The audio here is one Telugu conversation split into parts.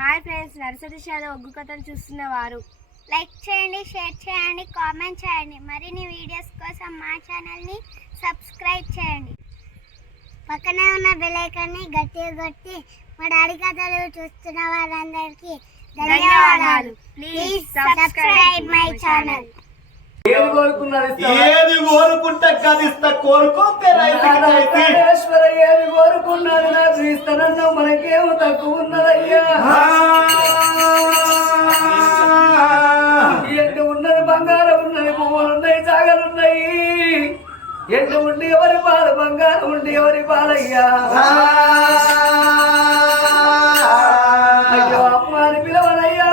హాయ్ ఫ్రెండ్స్, నర్సరీ షాలో ఒగ్గు కథలు చూస్తున్నవారు లైక్ చేయండి, షేర్ చేయండి, కామెంట్ చేయండి. మరిన్ని వీడియోస్ కోసం మా ఛానల్ని సబ్స్క్రైబ్ చేయండి. పక్కనే ఉన్న బెల్ ఐకాన్ని గట్టిగా కొట్టి మా డాడీ కథలు చూస్తున్న వారందరికీ ధన్యవాదాలు. Please subscribe my channel. ఏది కోరుకుంటా కదిస్తా కోరుకోతే ఏది కోరుకున్నాను నాకు ఇస్తానన్నా మనకేమో తక్కువ ఉన్నదయ్యా. ఎండు ఉన్నది బంగారం ఉన్నది, పువ్వులు ఉన్నాయి, జాగలున్నాయి. ఎండు ఉండి ఎవరి పాలు, బంగారం ఉండి ఎవరి పాలయ్యా. అయ్యో అమ్మాని పిలవనయ్యా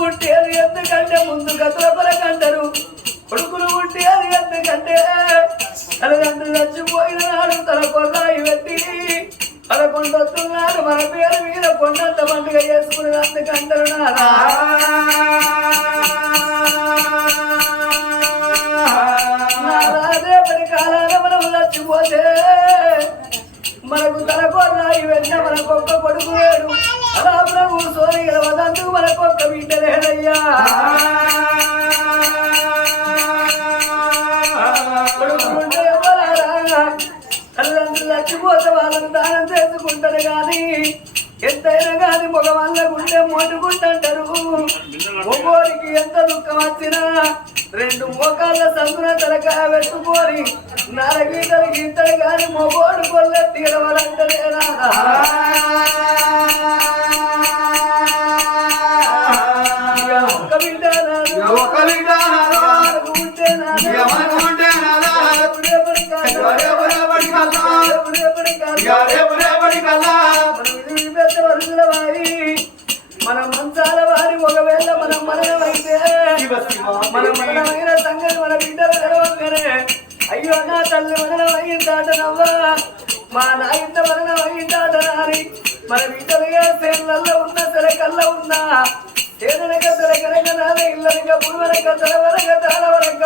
పుట్టేది ఎందుకంటే ముందు గతుల కొరకంటారు, కొడుకులు పుట్టేది ఎందుకంటే తల్లిదండ్రులు చచ్చిపోయిన నాడు తన కొన్నాయి పెట్టి 11 వస్తున్నాడు మన పేరు మీద కొండంత పండుగ చేసుకుని అందుకంటారు. రేపటి కాలాన మనం చచ్చిపోతే మనకు తన కొన్నాయి వెంట మనకొక్క కొడుకు లేడు. అలా ప్రభు సోని వదందుకు మనకొక్క బిడ్డ లేదయ్యా. కొడుకుంటే తల్లిదండ్రులు చచ్చిపోతే వాళ్ళని దానం చేసుకుంటారు కానీ ఎంతైనా కానీ మగవాళ్ళకుంటే మోటుకుంటారు. ఒక్కోరికి ఎంత దుఃఖం వచ్చినా 2 మోకాళ్ళ సందున తలకాయ పెట్టుకొని నరగీతలకి ఇద్దరు కానీ మొగోడు కొల్లె తీరవలంటలేనా. ఒక్క బిడ్డ మన మంచాల వారి ఒకవేళ మనం మరణమైతే మన మరణమైన సంగతి మన బిడ్డలు తెలవగానే అయ్యో నా తల్లి మరణం అయ్యిందాటనవ్వా, మా నాయన మరణం అయ్యిందాటనాని మన బిడ్డలుగా సేనల్లో ఉన్న తెలకల్లో ఉన్నా సేనక తెలకనక నాన్న ఇల్లనక పురువనక తలవరక తాళవరక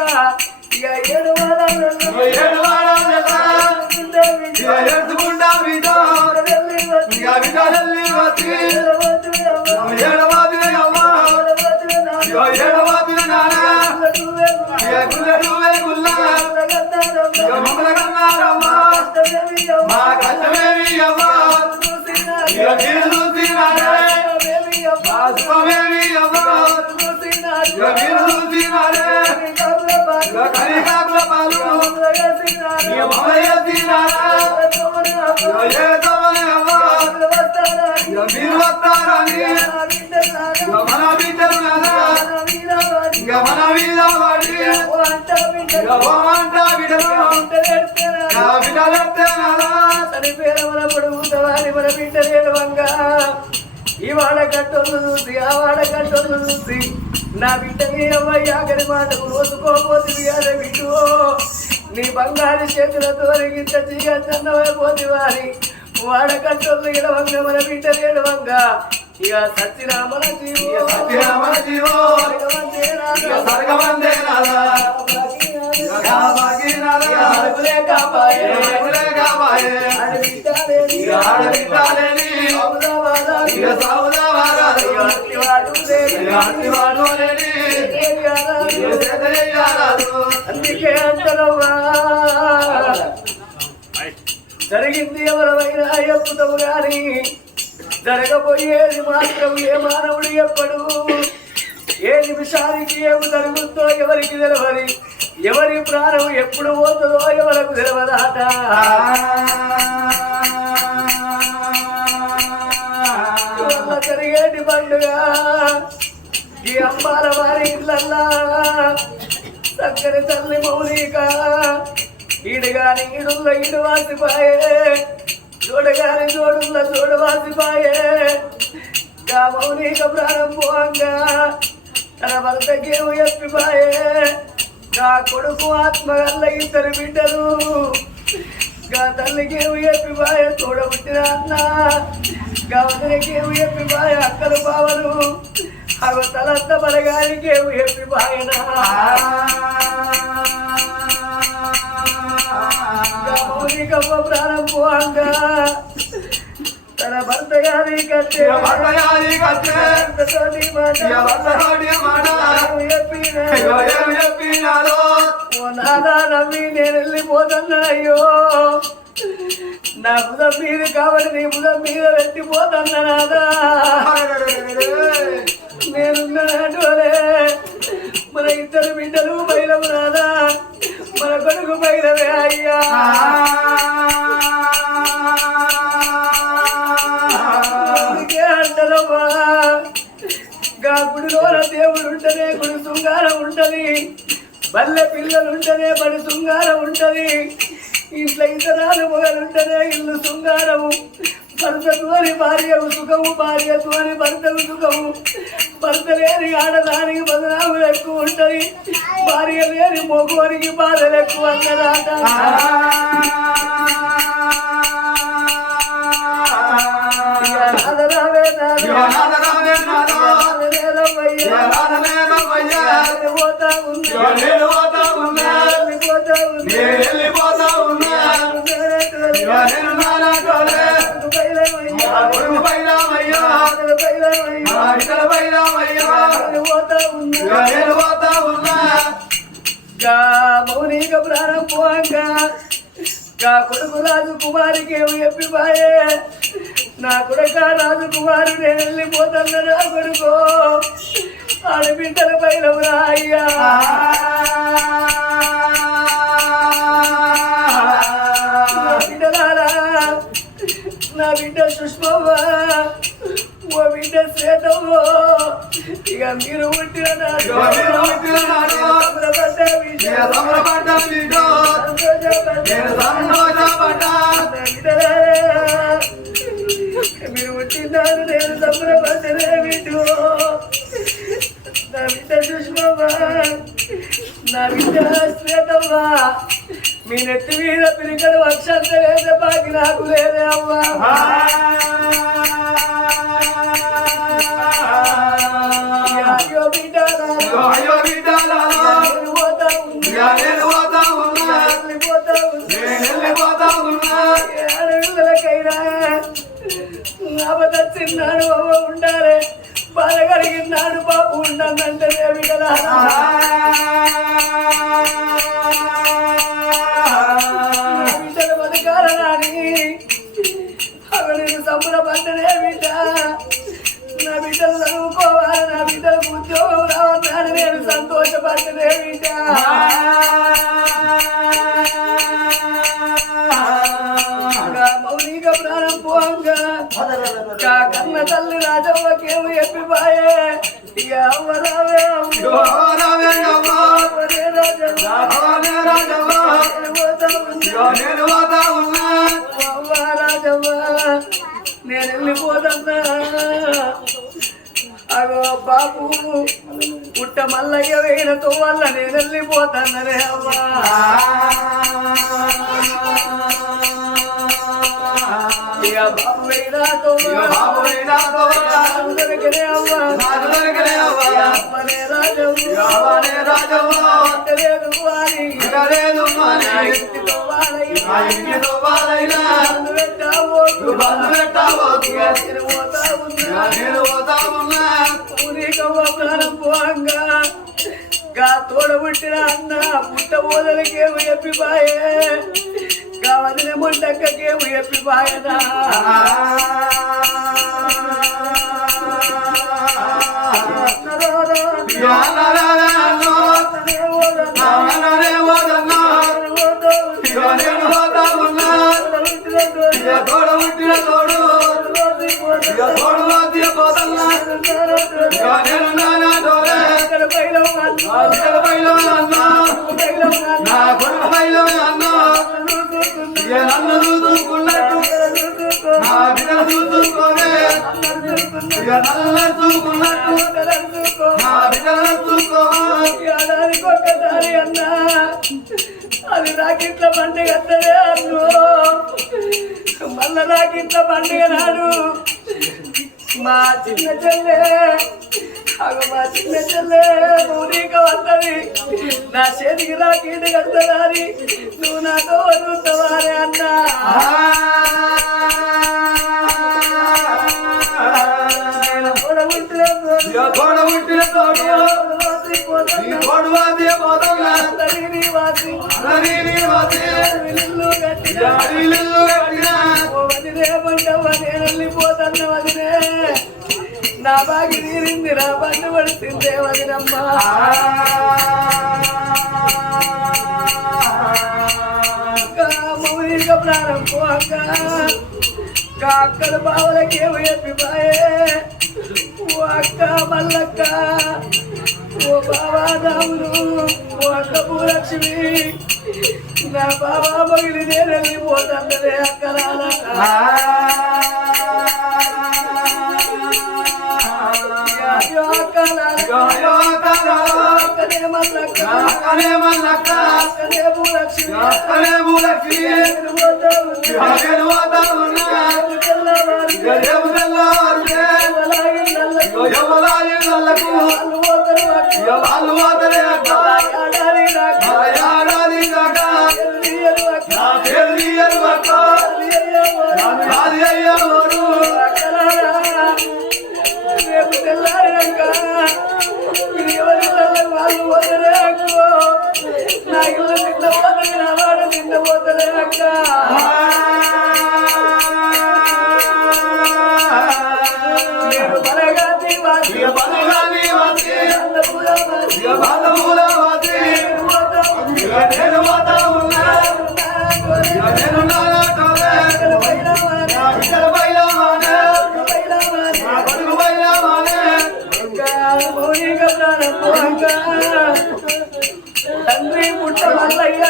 ఇక 7 వారాలు ఈ వాడకట్టోళ్ళు చూసి ఆ వాడకట్టోళ్ళు చూసి నా బిడ్డని అవ్వయ్య ఆఖరి మాటకు రోజుకోపోతుంది అదే బిడ్డు. నీ బంగారు చేతులతో ఇంత చీయన్నపోతి వారి వాడకట్టోళ్ళు ఎడవంగ మన బిడ్డలు ఎడవంగ ఇక సత్యరామల జీవో అందుకే అంటనవ్వా జరిగింది ఎవరైనా ఎప్పుతావు గాని జరగబోయేది మాత్రం ఏ మానవుడు ఎప్పుడు. ఏ నిమిషానికి ఏమి జరుగుతుందో ఎవరికి తెలియదు, ఎవరి ప్రాణం ఎప్పుడు పోతుందో ఎవరికి తెలియదాట. జరిగేటి పండుగ ఈ అమ్మాల వారి ఇళ్ళల్లా చక్కని తల్లి మౌలిక ఈడుగాని ఈడుల్ల ఈడు వాసిపాయే, చూడగాని చూడుల్ల చూడు వాసిపాయే. మౌలిక ప్రారంభంగా తన భర్తకేమో చెప్పిపాయే గా కొడుకు ఆత్మగల్ల ఇద్దరు బిడ్డలు గా తల్లికేమో చెప్పిపాయే తోడబుట్టిన అన్న గా వదినకేమో చెప్పిపాయే అక్కలు బావలు అవి తలంత బలగానికేమో చెప్పిపాయనా మౌనికమ్మ ప్రాణం పోంగా తన భర్త యాది కట్టే నమ్మి నేను వెళ్ళిపోతున్నా అయ్యో నా బుధం మీద కాబట్టి నీ బుధం మీద వెళ్ళిపోతున్నా నాదా నేనున్నాడే మన ఇద్దరు బిడ్డలు బయలము నాదా మన కొడుకు బయలవే అయ్యా అంటలమ్మా గా గుడిలోన దేవుడు ఉంటనే గుడి శృంగారం ఉంటది బల్లె పిల్లలు ఉంటనే బడి శృంగారం ఉంటది ఇంట్లో ఇతరాలు మొగలుంటనే ఇల్లు శృంగారము భర్తతోని భార్యకు సుఖము భార్యతోని భర్తకు సుఖము భర్త లేని ఆడదానికి బదనాములు ఎక్కువ ఉంటది భార్య లేని మొగోనికి బాధలు ఎక్కువ అన్నదాట మౌనిక ప్రాణం పోంగా గా కొడుకు రాజకుమారికి ఏమి చెప్పిపాయే నా కొడుక రాజకుమారు నేను వెళ్ళిపోతున్నా నా కొడుకు ఆడబిడ్డల పైలవురా అయ్యా నా బిడ్డలారా నా బిడ్డ సుష్మవ్వ ఓ బిడ్డ శ్వేతవ్వ ఇక మీరు పుట్టిన నాడు మీరు పుట్టినారు నేను సంబరపడ్డనే బిడ్డు నా బిడ్డ సుష్మవ్వ నా బిడ్డ శ్వేతవ్వ మీ నెత్తి మీద పిరికడు అక్షంత లేదే బాకి నాకు లేదే అవ్వా అయ్యో బిడ్డారా ఆడపిల్లలకైనా ఆపదచ్చిన్నాడు అవ్వ ఉండాలి బాధ కలిగినాడు బాబు ఉండాలంటే బిడ్డలా బిడ్డలు బతకాలని అవి నేను సంబరపడ్డనే బిడ్డ నా బిడ్డలు చదువుకోవాలి నా బిడ్డలకు ఉద్యోగం రావాలని నేను సంతోషపడ్డనే బిడ్డ మౌనిక ప్రాణం పోంగా కన్న తల్లి రాజవ్వకేమో చెప్పిపాయే ఇక అవ్వరావే రాజవ్వ నేను వెళ్ళిపోతున్నా అగో బాబు పుట్ట మల్లయ్య వేయనతో వల్ల నేను వెళ్ళిపోతాననే అమ్మా ఇక బాబు వేయనాతో దొరికనే అమ్మా అమ్మనే రాజవ్వ లేదు తోడబుట్టిన అన్న పుట్ట బోదలకేమో చెప్పిపాయే గా వదిన మొండక్కకేమో చెప్పిపాయనా ఏడాదికి ఒక్కసారి అన్నా అది నాకిట్ల పండుగ వద్దనే అన్ను మళ్ళా నాకిట్ల పండుగ నాడు మా చిన్న చెల్లె మా చిన్న చెల్లె ఊరిక వద్దది నా చేతికి రాకీడు కట్టదాని నువ్వు నాతో వదులుతావానే అన్నా వెళ్ళిపోతున్న వదినే నా బాగి తీరింది నా బండి పడుతుందే వదినమ్మా మౌనిక ప్రాణం పోక అక్కడ బావలకేమో చెప్పిపాయే ఓ అక్క మల్లక్క ఓ బాబా రాములు ఓ అక్క భూలక్ష్మి నా బాబా మగిలి నేను వెళ్ళిపోతానే అక్క రేపు తెల్లారినాక ఎవరి వాళ్ళు పోతలే అక్క నా ఇల్లు నిన్న పోతుంది నా వాడు నిన్న పోతలే అక్క నేను బలగాని తండ్రి పుట్ట మల్లయ్య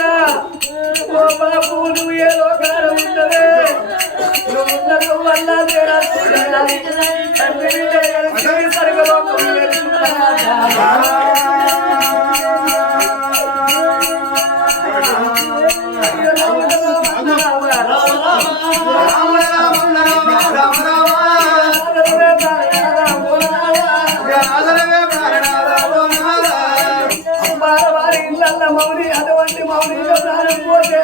ఓ బాబు నువ్వు ఏ లోకాలు ఉండవే నువ్వు ఉండడం వల్ల తండ్రి సరిగలోకం మౌని అటువంటి మౌనిగా ప్రాణం పోతే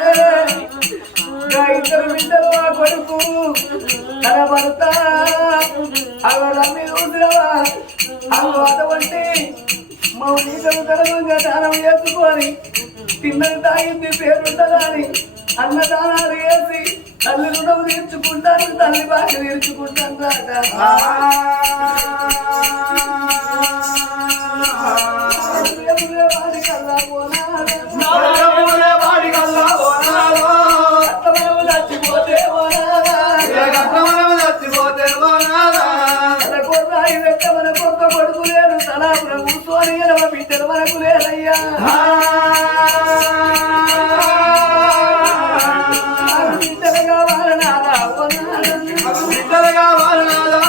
ఇద్దరు బిడ్డలు ఆ కొడుకు తన భర్త అవన్నీ చూసినవా అవి అటువంటి మౌనికలు తరంగా దానం చేసుకొని తిన్నది తాగింది పేరుంటదా అని అన్నదానాలు వేసి తల్లి రుణం తీర్చుకుంటాను తల్లి బాగా తీర్చుకుంటాను మనకొక్క కొడుకు లేడు తలాపున కూర్చొని ఎడవ బిడ్డలు మనకు లేదయ్యా బిడ్డలు కావాలనాదా బిడ్డలు కావాలనాదా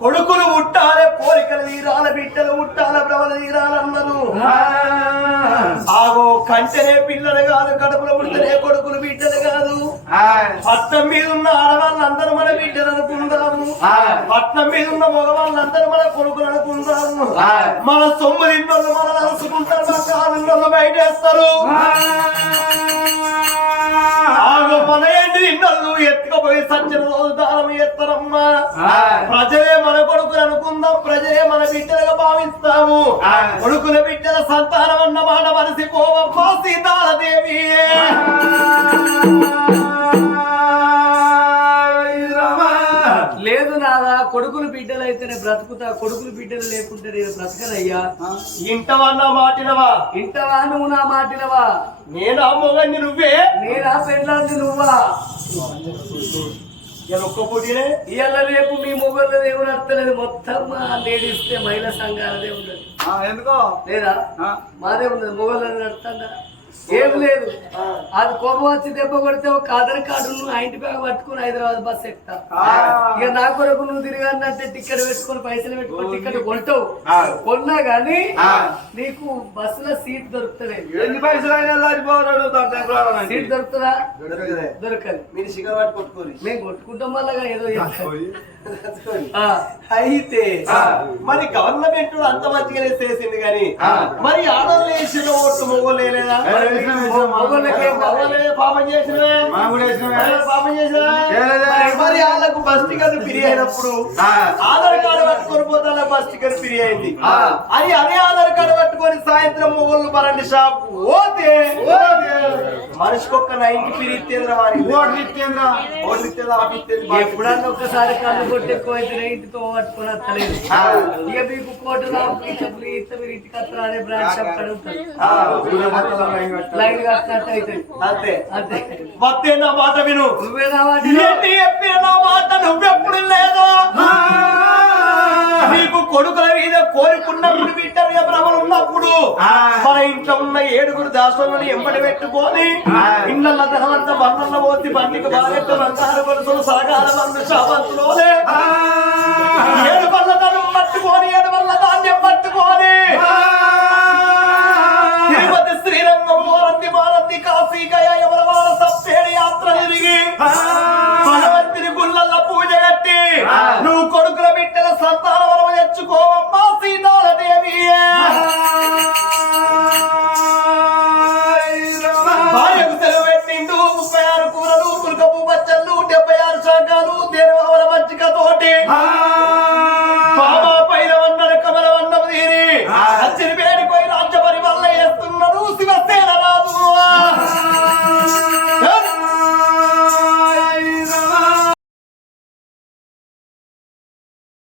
కొడుకులు ఉట్టాలే కోరికలు తీరాల బిడ్డలు ఉట్టాల బ్రవలు తీరాలన్నారు ఆగో కంటనే పిల్లలు కాదు కడుపులో పుడితేనే కొడుకులు బిడ్డలు కాదు పట్నం మీద ఉన్న ఆడవాళ్ళందరూ మన బిడ్డలు అనుకుందాము పట్నం మీద ఉన్న మగవాళ్ళందరూ మన కొడుకులు అనుకుందాము మన సొమ్ము తిన్నోళ్ళు మనం అనుకుంటారు మన కాలంలో బయటేస్తారు బిడ్డలు ఎత్తుకపోయి సచ్చిన రోజు దానం చేస్తారమ్మా. ప్రజలే మన కొడుకులు అనుకుందాం, ప్రజలే మన బిడ్డలుగా భావిస్తాము. కొడుకుల బిడ్డల సంతానం అన్న మాట మరసిపోవమ్మా సీతాదేవి. లేదు నాదా, కొడుకులు బిడ్డలు అయితేనే బ్రతుకుతా, కొడుకులు బిడ్డలు లేకుంటే నేను బ్రతకనయ్యా. ఇంటవన్నా మాటినవా? ఇంటవా నువ్వు నా మాటినవా? నేను అమ్మగారిని నువ్వే, నేనా పెళ్ళాంది నువ్వా? ఒక్క పూటినే ఇవాళ రేపు మీ మొగల్లో ఏమి అర్థలేదు, మొత్తం లేడీస్ మహిళా సంఘాలదే ఉన్నది. ఎందుకో లేదా మాదే ఉన్నది, మొగల్లో నడుతుందా? ఏం లేదు. అది కోపం వచ్చి దెబ్బ కొడితే ఒక ఆధార్ కార్డు ఆ ఇంటి బ్యాగ్ పట్టుకుని హైదరాబాద్ బస్ ఎక్కుతా. ఇక నా కొరకు నువ్వు తిరిగానంటే టికెట్ పెట్టుకొని పైసలు పెట్టుకొని టికెట్ కొంటావు. కొన్నా గానీ నీకు బస్సులో సీట్ దొరుకుతలేదు. ఎన్ని పైసలు అయినా సీట్ దొరుకుతుందా? దొరకదు. మీరు సిగరెట్ కొట్టుకోరు, మేము కొట్టుకుంటాం వల్ల ఏదో అయితే మరి గవర్నమెంట్ అంత మంచిగానే చేసింది కానీ మరి ఆడోళ్ళు వేసిన ఓట్లు మొగోళ్ళు వేయలేదా? పాపం చేసినవే, పాపం చేసినవే. మరి వాళ్ళకు బస్ టికెట్ ఫ్రీ అయినప్పుడు ఆధార్ కార్డు పట్టుకొని పోతే బస్ టికెట్ ఫ్రీ అయింది. అది అదే ఆధార్ కార్డు పట్టుకొని సాయంత్రం మొగోళ్ళు పరండి షాప్ పోతే మనిషికి ఒక్క 90 ఫ్రీ ఇచ్చేంద్ర ఎప్పుడన్నా ఒక్కసారి కళ్ళు కొట్టి ఎక్కువ అయితే ఇంటితో పట్టుకొని వస్తలేదు. ఇక మీకు కోటలు చెప్పులు ఇస్తే మీరు ఇంటికి వస్తారు, అదే బ్రాండ్ షాప్ అడుగుతారు, లైన్ కట్టినట్టు అయితే. అంతే అంతే. మత్తే నా మాట విను, నువ్వే నా మాట చెప్పిన నా మాట నువ్వెప్పుడు లేదు. నీకు కొడుకుల మీద కోరుకున్నప్పుడు బిడ్డ మీద భ్రమలు ఉన్నప్పుడు మన ఇంట్లో ఉన్న 7 దాసులను ఎంబడి పెట్టుకొని ఇళ్ళ ధనవంత బంధంలో పోతి బండికి బాలెట్టు బంగారు కొలుసులు సరగాల బంధు శావంతులోనే 7 బల్ల ధనం పట్టుకొని 7 బల్ల ధాన్యం పట్టుకొని తిరుపతి శ్రీరంగం మోరంది మారంది కాశీ గయ ఎవరవార సప్పేడి యాత్ర తిరిగి భగవంతుని గుళ్ళల్లో పూజ కట్టి నువ్వు కొడుకుల బిడ్డల సంతాన వరం తెచ్చుకోవమ్మా సీతాదేవి.